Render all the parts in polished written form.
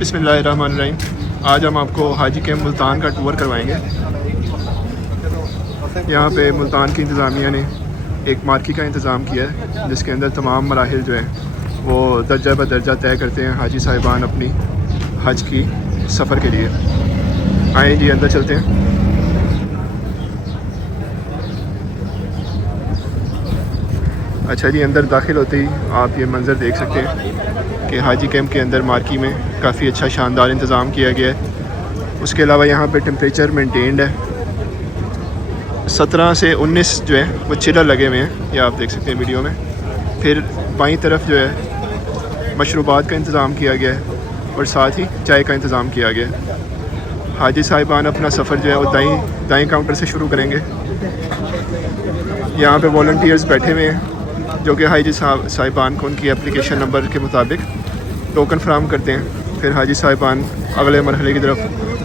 بسم اللہ الرحمن الرحیم۔ آج ہم آپ کو حاجی کیمپ ملتان کا ٹور کروائیں گے۔ یہاں پہ ملتان کی انتظامیہ نے ایک مارکی کا انتظام کیا ہے جس کے اندر تمام مراحل جو ہیں وہ درجہ بدرجہ طے کرتے ہیں حاجی صاحبان اپنی حج کی سفر کے لیے۔ آئیں جی اندر چلتے ہیں۔ اچھا جی، اندر داخل ہوتے ہی آپ یہ منظر دیکھ سکتے ہیں کہ حاجی کیمپ کے اندر مارکی میں کافی اچھا شاندار انتظام کیا گیا ہے۔ اس کے علاوہ یہاں پہ ٹمپریچر مینٹینڈ ہے، 17 سے 19 جو ہے وہ چلر لگے ہوئے ہیں، یہ آپ دیکھ سکتے ہیں ویڈیو میں۔ پھر بائیں طرف جو ہے مشروبات کا انتظام کیا گیا ہے اور ساتھ ہی چائے کا انتظام کیا گیا ہے۔ حاجی صاحبان اپنا سفر جو ہے وہ دائیں کاؤنٹر سے شروع کریں گے۔ یہاں پہ والنٹیئرز بیٹھے ہوئے ہیں جو کہ حاجی صاحبان کو ان کی اپلیکیشن نمبر کے مطابق ٹوکن فراہم کرتے ہیں۔ پھر حاجی صاحبان اگلے مرحلے کی طرف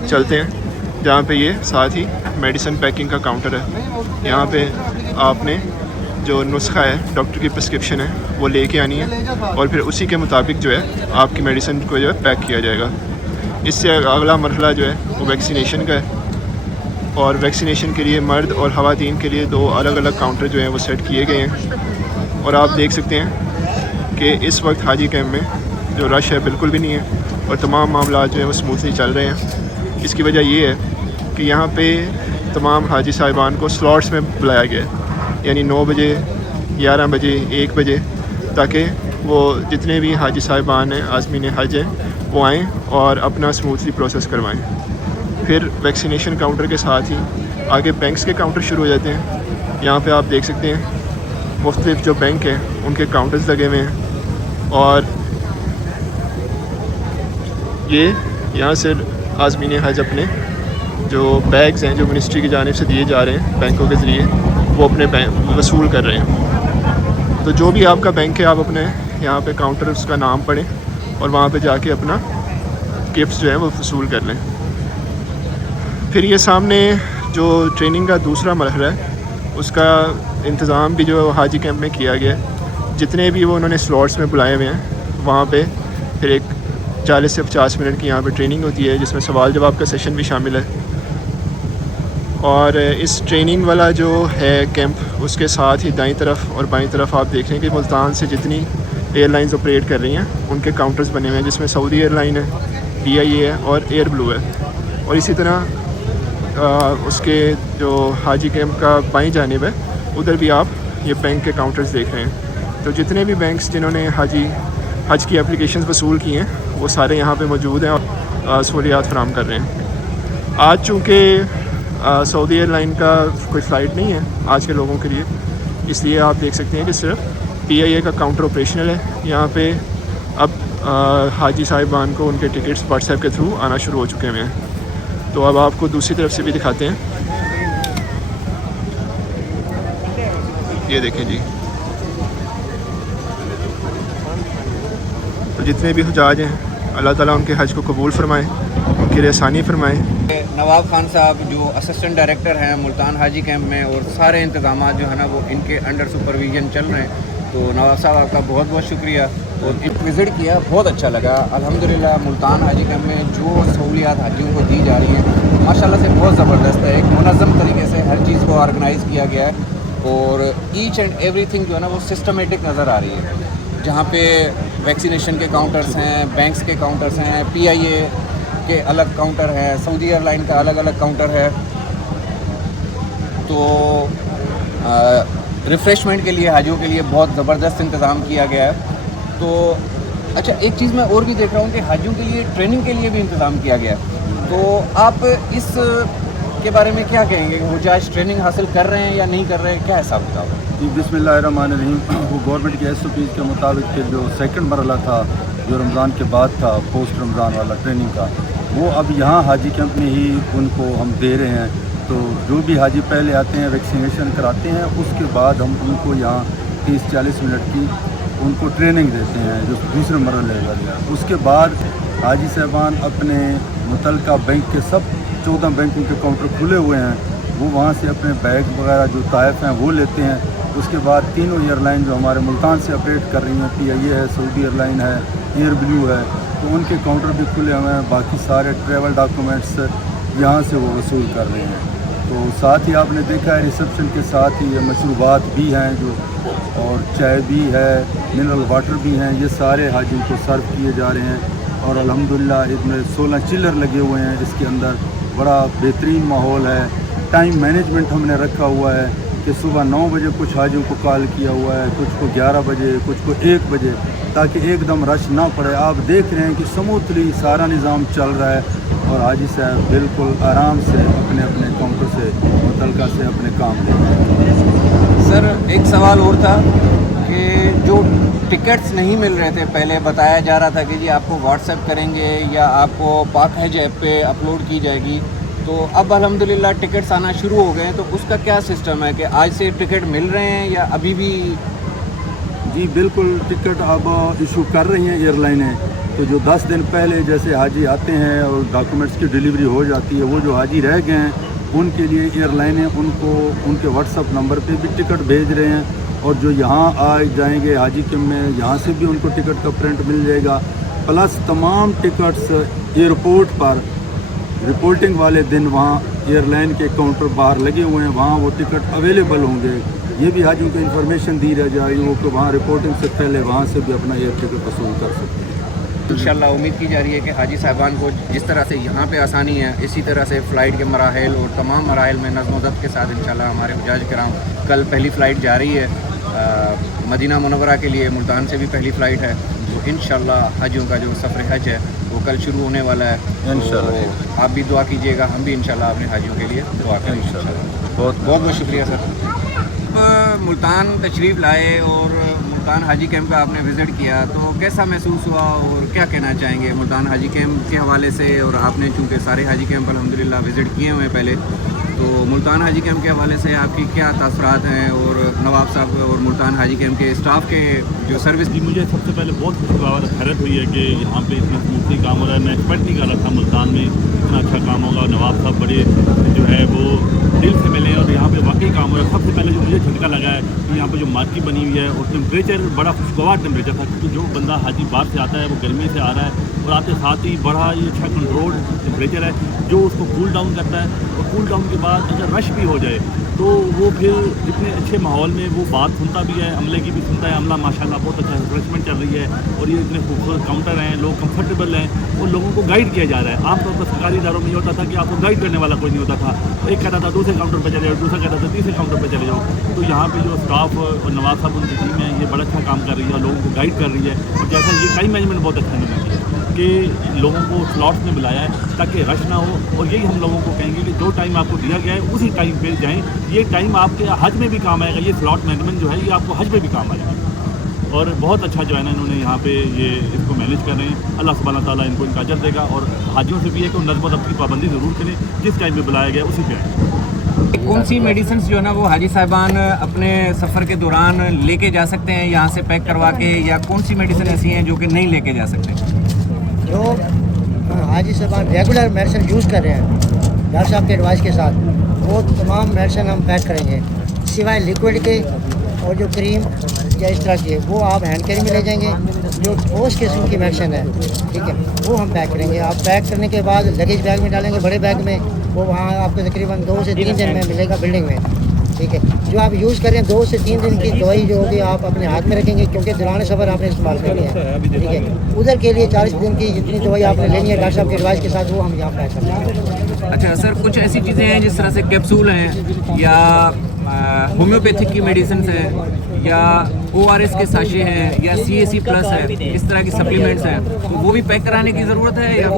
چلتے ہیں جہاں پہ یہ ساتھ ہی میڈیسن پیکنگ کا کاؤنٹر ہے۔ یہاں پہ آپ نے جو نسخہ ہے، ڈاکٹر کی پرسکرپشن ہے، وہ لے کے آنی ہے اور پھر اسی کے مطابق جو ہے آپ کی میڈیسن کو جو ہے پیک کیا جائے گا۔ اس سے اگلا مرحلہ جو ہے وہ ویکسینیشن کا ہے، اور ویکسینیشن کے لیے مرد اور خواتین کے لیے 2 الگ الگ کاؤنٹر جو ہیں وہ سیٹ کیے گئے ہیں۔ اور آپ دیکھ سکتے ہیں کہ اس وقت حاجی کیمپ میں جو رش ہے بالکل بھی نہیں ہے اور تمام معاملات جو ہیں وہ سموتھلی چل رہے ہیں۔ اس کی وجہ یہ ہے کہ یہاں پہ تمام حاجی صاحبان کو سلاٹس میں بلایا گیا ہے، یعنی 9 بجے، 11 بجے، 1 بجے، تاکہ وہ جتنے بھی حاجی صاحبان ہیں، عازمین حج ہیں، وہ آئیں اور اپنا سموتھلی پروسیس کروائیں۔ پھر ویکسینیشن کاؤنٹر کے ساتھ ہی آگے بینکس کے کاؤنٹر شروع ہو جاتے ہیں۔ یہاں پہ آپ دیکھ سکتے ہیں مختلف جو بینک ہیں ان کے کاؤنٹرز لگے ہوئے ہیں، اور یہ یہاں سے عازمین حج اپنے جو بیگز ہیں جو منسٹری کی جانب سے دیے جا رہے ہیں بینکوں کے ذریعے، وہ اپنے وصول کر رہے ہیں۔ تو جو بھی آپ کا بینک ہے، آپ اپنے یہاں پہ کاؤنٹر اس کا نام پڑھیں اور وہاں پہ جا کے اپنا گفٹس جو ہیں وہ وصول کر لیں۔ پھر یہ سامنے جو ٹریننگ کا دوسرا مرحلہ ہے اس کا انتظام بھی جو حاجی کیمپ میں کیا گیا ہے۔ جتنے بھی وہ انہوں نے سلاٹس میں بلائے ہوئے ہیں وہاں پہ پھر ایک 40 سے 50 منٹ کی یہاں پہ ٹریننگ ہوتی ہے، جس میں سوال جواب کا سیشن بھی شامل ہے۔ اور اس ٹریننگ والا جو ہے کیمپ، اس کے ساتھ ہی دائیں طرف اور بائیں طرف آپ دیکھ رہے ہیں کہ ملتان سے جتنی ایئر لائنز آپریٹ کر رہی ہیں ان کے کاؤنٹرز بنے ہوئے ہیں، جس میں سعودی ایئر لائن ہے، PIA ہے اور ایئر بلو ہے۔ اور اسی طرح اس کے جو حاجی کیمپ کا بائیں جانب ہے ادھر بھی آپ یہ بینک کے کاؤنٹرز دیکھ رہے ہیں۔ تو جتنے بھی بینکس جنہوں نے حج کی اپلیکیشنز وصول کی ہیں وہ سارے یہاں پہ موجود ہیں اور سہولیات فراہم کر رہے ہیں۔ آج چونکہ سعودی ایئر لائن کا کوئی فلائٹ نہیں ہے آج کے لوگوں کے لیے، اس لیے آپ دیکھ سکتے ہیں کہ صرف PIA کا کاؤنٹر آپریشنل ہے۔ یہاں پہ اب حاجی صاحبان کو ان کے ٹکٹس واٹس ایپ کے تھرو آنا شروع ہو چکے ہوئے ہیں۔ تو اب آپ کو دوسری طرف سے بھی دکھاتے ہیں، یہ دیکھیں جی۔ تو جتنے بھی حجاج ہیں اللہ تعالیٰ ان کے حج کو قبول فرمائیں، ان کی آسانی فرمائیں۔ نواب خان صاحب جو اسسٹنٹ ڈائریکٹر ہیں ملتان حاجی کیمپ میں، اور سارے انتظامات جو ہے نا وہ ان کے انڈر سپرویژن چل رہے ہیں۔ تو نواب صاحب آپ کا بہت بہت شکریہ، اور وزٹ کیا بہت اچھا لگا الحمدللہ۔ ملتان حاجی کیمپ میں جو سہولیات حاجیوں کو دی جا رہی ہیں ماشاءاللہ سے بہت زبردست ہے۔ ایک منظم طریقے سے ہر چیز کو آرگنائز کیا گیا ہے، اور ایچ اینڈ ایوری تھنگ جو ہے نا وہ سسٹمیٹک نظر آ رہی ہے۔ جہاں پہ ویکسینیشن کے کاؤنٹرز ہیں، بینکس کے کاؤنٹرز ہیں، PIA کے الگ کاؤنٹر ہے، سعودی ایئر لائن کا الگ الگ کاؤنٹر ہے۔ تو ریفریشمنٹ کے لیے حاجیوں کے لیے بہت زبردست انتظام کیا گیا ہے۔ تو اچھا، ایک چیز میں اور بھی دیکھ رہا ہوں کہ حاجیوں کے لیے ٹریننگ کے لیے بھی انتظام کیا گیا ہے۔ تو آپ اس کے بارے میں کیا کہیں گے کہ حجاج ٹریننگ حاصل کر رہے ہیں یا نہیں کر رہے ہیں، کیا حساب کتاب ہے؟ جی بسم اللہ الرحمن الرحیم۔ وہ گورنمنٹ کے SOPs کے مطابق کہ جو سیکنڈ مرحلہ تھا جو رمضان کے بعد تھا، پوسٹ رمضان والا ٹریننگ کا، وہ اب یہاں حاجی کیمپ میں ہی ان کو ہم دے رہے ہیں۔ تو جو بھی حاجی پہلے آتے ہیں ویکسینیشن کراتے ہیں، اس کے بعد ہم ان کو یہاں 30-40 منٹ کی ان کو ٹریننگ دیتے ہیں جو دوسرے مرحلے والی ہے۔ اس کے بعد حاجی صاحبان اپنے متعلقہ بینک کے سب 14 بینکوں کے کاؤنٹر کھلے ہوئے ہیں، وہ وہاں سے اپنے بیگ وغیرہ جو تحائف ہیں وہ لیتے ہیں۔ اس کے بعد تینوں ایئر لائن جو ہمارے ملتان سے آپریٹ کر رہی ہیں، PIA ہے، سعودی ایئر لائن ہے، ایئر بلو ہے، तो उनके काउंटर भी खुले हुए हैं। बाकी सारे ट्रैवल डॉक्यूमेंट्स यहाँ से वो वसूल कर रहे हैं। तो साथ ही आपने देखा है रिसेप्शन के साथ ही मशरूबात भी हैं जो, और चाय भी है, मिनरल वाटर भी हैं, ये सारे हाजियों को सर्व किए जा रहे हैं। और अल्हम्दुलिल्लाह इसमें 16 चिल्लर लगे हुए हैं इसके अंदर, बड़ा बेहतरीन माहौल है। टाइम मैनेजमेंट हमने रखा हुआ है कि सुबह 9 बजे कुछ हाजियों को कॉल किया हुआ है, कुछ को 11 बजे, कुछ को 1 बजे, ताकि एकदम रश ना पड़े। आप देख रहे हैं कि स्मूथली सारा निज़ाम चल रहा है और हाजी साहब बिल्कुल आराम से अपने अपने काउंटर से मुतलका से अपने काम ले रहे हैं। सर एक सवाल और था कि जो टिकट्स नहीं मिल रहे थे, पहले बताया जा रहा था कि जी आपको व्हाट्सएप करेंगे या आपको पाक हज ऐप पे अपलोड की जाएगी, तो अब अल्हम्दुलिल्लाह टिकट्स आना शुरू हो गए हैं, तो उसका क्या सिस्टम है कि आज से टिकट मिल रहे हैं या अभी भी? जी बिल्कुल, टिकट अब इशू कर रही हैं एयरलाइनें। तो जो 10 दिन पहले जैसे हाजी आते हैं और डॉक्यूमेंट्स की डिलीवरी हो जाती है, वो जो हाजी रह गए हैं उनके लिए एयरलाइनें उनको उनके व्हाट्सअप नंबर पे भी टिकट भेज रहे हैं। और जो यहाँ आ जाएंगे हाजी कैंप में, यहाँ से भी उनको टिकट का प्रिंट मिल जाएगा। प्लस तमाम टिकट्स एयरपोर्ट पर रिपोर्टिंग वाले दिन वहाँ एयरलाइन के काउंटर बाहर लगे हुए हैं, वहाँ वो टिकट अवेलेबल होंगे। ये भी हाजियों को इन्फॉर्मेशन दी जा रही है कि वहाँ रिपोर्टिंग से पहले वहाँ से भी अपना एयर टिकट वसूल कर सकते हैं। इंशाल्लाह उम्मीद की जा रही है कि हाजी साहबान को जिस तरह से यहाँ पे आसानी है, इसी तरह से फ़्लाइट के मराहिल और तमाम मराहिल में नज़्म ज़ब्त के साथ इंशाल्लाह हमारे हुज्जाज किराम, कल पहली फ़्लाइट जा रही है मदीना मुनव्वरा के लिए, मुल्तान से भी पहली फ़्लाइट है, तो इंशाल्लाह हाजियों का जो सफ़र हज है वो कल शुरू होने वाला है। इंशाल्लाह तो आप भी दुआ कीजिएगा, हम भी इंशाल्लाह अपने हाजियों के लिए दुआ करेंगे इंशाल्लाह। बहुत बहुत शुक्रिया सर। मुल्तान तशरीफ़ लाए और मुल्तान हाजी कैंप का आपने विज़िट किया, तो कैसा महसूस हुआ और क्या कहना चाहेंगे मुल्तान हाजी कैंप के हवाले से? और आपने चूँकि सारे हाजी कैंप अल्हम्दुलिल्लाह विज़िट किए हुए हैं पहले, तो मुल्तान हाजी कैंप के हवाले से आपकी क्या तासरात हैं? और नवाब साहब और मुल्तान हाजी कैंप के स्टाफ के जो सर्विस? जी मुझे सबसे पहले बहुत खुशगवार हैरत हुई है कि यहाँ पे इतना स्मूथली काम हो रहा है। मैं एक्सपेक्ट नहीं कर रहा था मुल्तान में इतना अच्छा काम होगा। नवाब साहब बड़े जो है वो दिल से मिले और यहाँ पे वाकई काम हो रहा है। सबसे पहले जो मुझे झटका लगा है कि यहाँ पे जो मार्केट बनी हुई है और टेम्परेचर बड़ा खुशगवार टेम्परेचर था, क्योंकि जो बंदा हाजी बाहर से आता है वो गर्मी से आ रहा है और आते साथ ही बड़ा ये अच्छा कंट्रोल टेम्परेचर है जो उसको कूल डाउन करता है। और कूल डाउन के बाद अगर रश भी हो जाए तो वो फिर इतने अच्छे माहौल में वो बात सुनता भी है, अमले की भी सुनता है। अमला माशाल्लाह बहुत अच्छा रिफ्रेशमेंट चल रही है और ये इतने खूबसूरत काउंटर हैं, लोग कंफर्टेबल हैं और लोगों को गाइड किया जा रहा है। आमतौर पर सरकारी इदारों में ये होता था कि आपको गाइड करने वाला कोई नहीं होता था, एक कहता था दूसरे काउंटर पर चले जाओ, दूसरा कहता था तीसरे काउंटर पर चले जाओ। तो यहाँ पे जो स्टाफ और नवाब साहब उनकी टीम है ये बड़ा अच्छा काम कर रही है और लोगों को गाइड कर रही है। और जैसा ये टाइम मैनेजमेंट बहुत अच्छा नहीं है कि लोगों को स्लॉट्स में बुलाया है ताकि रश ना हो। और यही हम लोगों को कहेंगे कि जो टाइम आपको दिया गया है उसी टाइम पे जाएं। ये टाइम आपके हज में भी काम आएगा, ये स्लॉट मैनेजमेंट जो है ये आपको हज में भी काम आएगा। और बहुत अच्छा जो है ना इन्होंने यहाँ पे ये इसको मैनेज कर रहे हैं। अल्लाह सुब्हानहू ताला इनको इनका अजर देगा। और हाजियों से भी है कि नज़्म ज़ब्त की पाबंदी ज़रूर करें, जिस टाइम पे बुलाया गया उसी पे आए। कौन सी मेडिसिन जो है ना वो हाजी साहबान अपने सफ़र के दौरान लेके जा सकते हैं यहाँ से पैक करवा के, या कौन सी मेडिसिन ऐसी हैं जो कि नहीं लेके जा सकते? जो हाजी साहबान रेगुलर मेडिसिन यूज़ कर रहे हैं डॉक्टर साहब के एडवाइस के साथ, वो तमाम मेडिसिन हम पैक करेंगे, सिवाय लिक्विड के और जो क्रीम या इस तरह की वो आप हैंड कैरी में ले जाएंगे। जो ठोस किस्म की मेडिसिन है, ठीक है, वो हम पैक करेंगे। आप पैक करने के बाद लगेज बैग में डालेंगे, बड़े बैग में, वो वहाँ आपको तकरीबन 2 से 3 दिन में मिलेगा बिल्डिंग में, ठीक है। जो आप यूज़ करें 2 से 3 दिन की दवाई जो होगी आप अपने हाथ में रखेंगे, क्योंकि दौरान सफ़र आपने इस्तेमाल करनी है, ठीक है। उधर के लिए 40 दिन की जितनी दवाई आपने लेनी है डॉक्टर साहब के एडवाइस के साथ, वो हम यहाँ पैक कर देंगे। अच्छा सर, कुछ ऐसी चीज़ें हैं जिस तरह से कैप्सूल हैं या होम्योपैथिक की मेडिसिन है या ORS के साशे हैं या CAC प्लस है, इस तरह की सप्लीमेंट्स हैं, तो वो भी पैक कराने की ज़रूरत है या?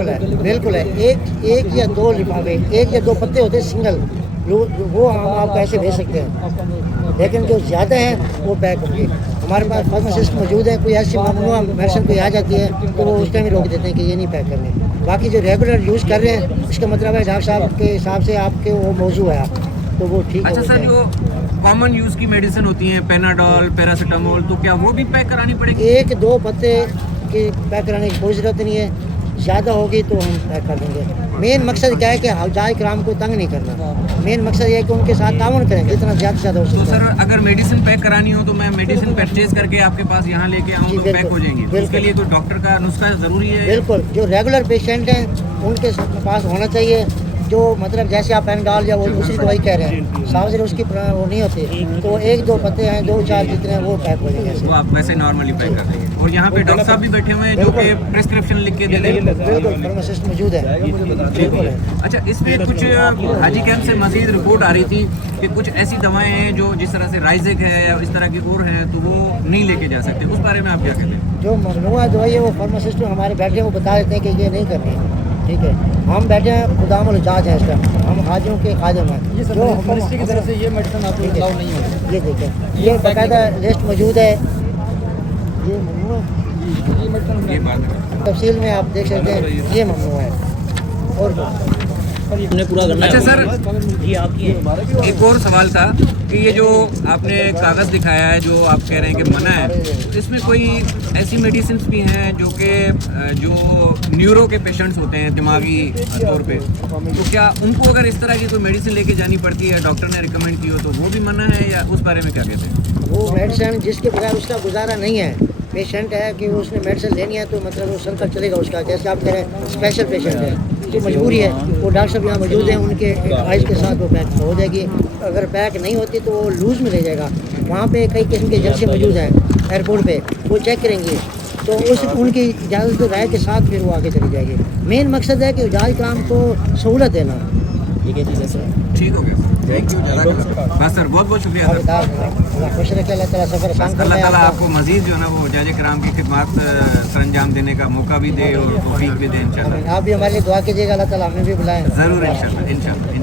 बिल्कुल है। एक या 2 लिफाफे, 1 या 2 पत्ते होते हैं सिंगल, वो हम आपको ऐसे भेज सकते हैं, लेकिन जो ज़्यादा हैं वो पैक होंगे। हमारे पास फार्मासिस्ट मौजूद है, कोई ऐसी ममनुआ मेडिसिन कोई आ जाती है तो वो उस टाइम ही रोक देते हैं कि ये नहीं पैक करने। बाकी जो रेगुलर यूज़ कर रहे हैं इसका मतलब है डॉक्टर साहब के हिसाब से आपके वो मौजू है तो वो ठीक है। अच्छा सर, जो कॉमन यूज़ की मेडिसिन होती हैं पेनाडोल, पैरासीटामोल, तो क्या वो भी पैक करानी पड़ेगी? 1-2 पत्ते की पैक कराने की कोई ज़रूरत नहीं है। ज़्यादा होगी तो हम पैक कर देंगे। मेन मकसद क्या है कि हौजाई कराम को तंग नहीं करना, मेन मकसद ये है कि उनके साथ ताउन करें जितना ज़्यादा से ज़्यादा हो तो सकता सर है। अगर मेडिसिन पैक करानी हो तो मैं मेडिसिन परचेज करके आपके पास यहाँ लेके आऊँ जी, तो पैक बिल्कुल, हो जाएंगी, तो उसके बिल्कुल। लिए कोई डॉक्टर का नुस्खा ज़रूरी है? बिल्कुल, जो रेगुलर पेशेंट हैं उनके पास होना चाहिए, जो मतलब जैसे आप पेनडाल या वो दूसरी दवाई कह रहे हैं सावजर उसकी वो नहीं होती, तो 1-2 पत्ते हैं 2-4 जितने हैं वो पैक हो जाएंगे वो आप वैसे नॉर्मली पैक कर देंगे। और यहाँ पे डॉक्टर साहब भी बैठे हुए हैं जो कि प्रिस्क्रिप्शन लिख के दे देंगे। बिल्कुल, फार्मासिस्ट मौजूद है, बिल्कुल है। अच्छा, इसमें कुछ हाजी कैंप से मजीद रिपोर्ट आ रही थी कि कुछ ऐसी दवाएं हैं जो जिस तरह से राइजेक है या इस तरह की और हैं तो वो नहीं लेके जा सकते, उस बारे में आप क्या कहते हैं? जो ममनुआ दवाई है वो फार्मासिस्ट हमारे बैठे हैं वो बता देते हैं कि ये नहीं करनी है, ठीक है। हम बैठे हैं खुदामुल इजाज है इस टाइम, हम हाजियों के खादिम हैं। जो मिनिस्ट्री की तरफ से ये मेडिसिन आपको अलाउ नहीं है, ये देखें, ये बाकायदा लिस्ट मौजूद है, ये ममनुआ ये बात है। तफसील में आप देख सकते हैं, ये ममनुआ है। और अच्छा सर, एक और सवाल था कि ये जो आपने कागज़ दिखाया है जो आप कह रहे हैं कि मना है, तो इसमें कोई ऐसी मेडिसिन भी हैं जो कि जो न्यूरो के पेशेंट्स होते हैं दिमागी तौर पे, तो क्या उनको अगर इस तरह की कोई मेडिसिन लेके जानी पड़ती है, डॉक्टर ने रिकमेंड की हो, तो वो भी मना है या उस बारे में क्या कहते हैं? वो मेडिसिन जिसके बगैर उसका गुजारा नहीं है, पेशेंट है कि उसने मेडिसिन लेनी है तो मतलब वो सर्कल चलेगा उसका, जैसे आप कह रहे हैं स्पेशल पेशेंट है जो मजबूरी है, वो डॉक्टर साहब यहाँ मौजूद हैं, उनके एडवाइस के साथ वो पैक हो जाएगी। अगर पैक नहीं होती तो वो लूज़ में ले जाएगा। वहाँ पे कई किस्म के एजेंसी मौजूद हैं एयरपोर्ट पे, वो चेक करेंगे तो उस उनकी इजाज़त राय के साथ फिर वो आगे चली जाएगी। मेन मकसद है कि हौजाई कराम को सहूलत देना। ठीक है जी, जैसे ठीक हो गया, थैंक यू, बस सर, बहुत बहुत शुक्रिया सर। अल्लाह खुश रखे, अल्लाह ताला सफ़र आसान अल्लाह ताला करवाए आपको मज़ीद जो है ना वो हजाज कराम की खिदमत सरंजाम देने का मौका भी दे और तौफीक भी दे इंशाल्लाह। आप भी हमारे लिए दुआ कीजिएगा, अल्लाह ताला हमें भी बुलाएं। ज़रूर इंशाल्लाह इंशाल्लाह।